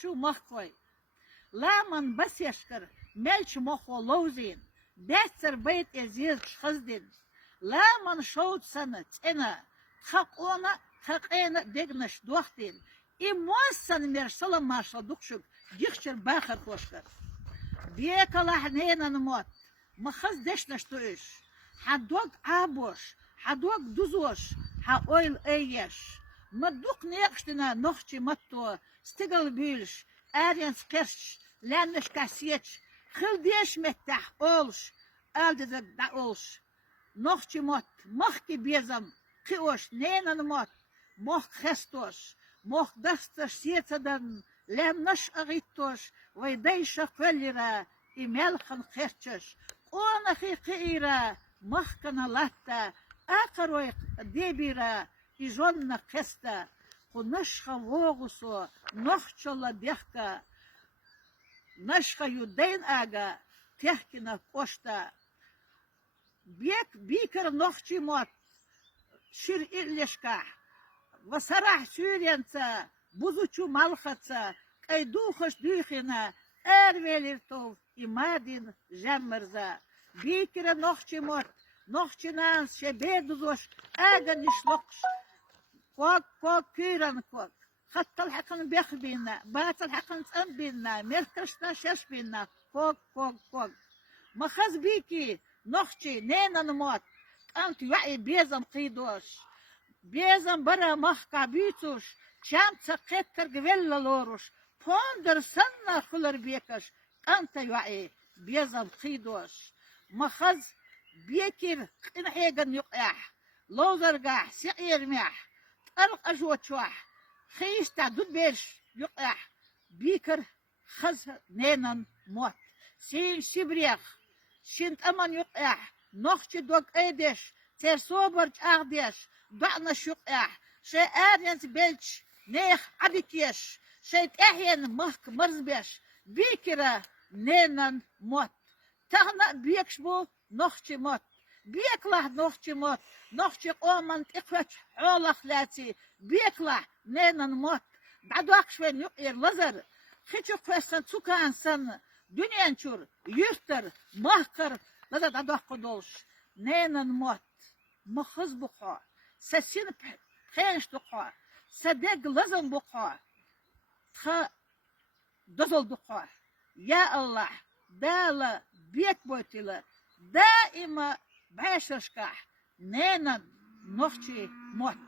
Şu mahkoy. Laman basyaşkır. Melç moho lozin. Betser bayt ezir çıkızdin. Laman şoğut sanı tena. Tak ona tak ena degnaş duaktin. İmozsan mer salam marşal dukşuk. Dikçir bakır koşkır. Biyekalah nenan mot. Mahaz deşnaş tuiş. Hadog aboş. Hadog duzoş. Ha oil eyeş. Maduk nekştina nohçi matto. Stigal bülş. Aryans kerş. Lenneş kasyeç. Khil deş mettah olş. Aldı da olş. Nohçi mot. Mahki bezam. Kioş nenan mot. Moh khestoş. Moh dastoş siyetsadan. Lenneş agittoş. Vaydayşa kvellira. İmelhan kherçöş. Ona khira. Mahkana latta. Akaroy debira. İjonna kesta. Kunashka voguso. Nohçola dehka. Nashka yudayn aga. Tehkina koşta. Bikar nohçi mot. Şir illeşka. Vasarah süryensa. Buzuçu malkhatsa. Kayduhoş düğüne. Ervelir tov. İmadin jammerza. Bikar nohçi mot. Nohçinans şebeduzoş. Aga nişlokş. كوك كيران كوك خط الحقن بيخ بينا بات الحقن تأم بينا مركشنا شش بينا كوك مخز بيكي نخشي نينا نموت أنت وعي بيزم قيدوش بيزم برا مخكا بيتوش شام تسقيتر قبل لوروش فوندر سنة خلر بيكش أنت وعي بيزم قيدوش مخز بيكير قنحيقن يقع لوزرقع سعير ميح أرق أجوة شواح خيش تعدد بيش يقع بيكر خز نينان موت سين شبريخ شنت أمان يقع نخش دوق أيدش تير صوبرج أغديش دعنا شقع شي آرينس بيلش نيخ عبيكيش شي تأحين مهك مرزبيش بيكرة نينان موت تغنى بيكشبو نخش موت بيكله نخشي موت نخشي قومن تقفش حولخ لاتي بيكله نينن موت بعد وقشوين يقير لزر خيشو قفشن تسوكا انسان دنيا نشور يفتر مهكر لزر بعد وقدوش نينن موت مخز بقى سسين بخينش بقى صدق لزم بقى تخ دزل بقى يا الله دالا بيك بوتيلا دائما بعششكح نينا نخشي موت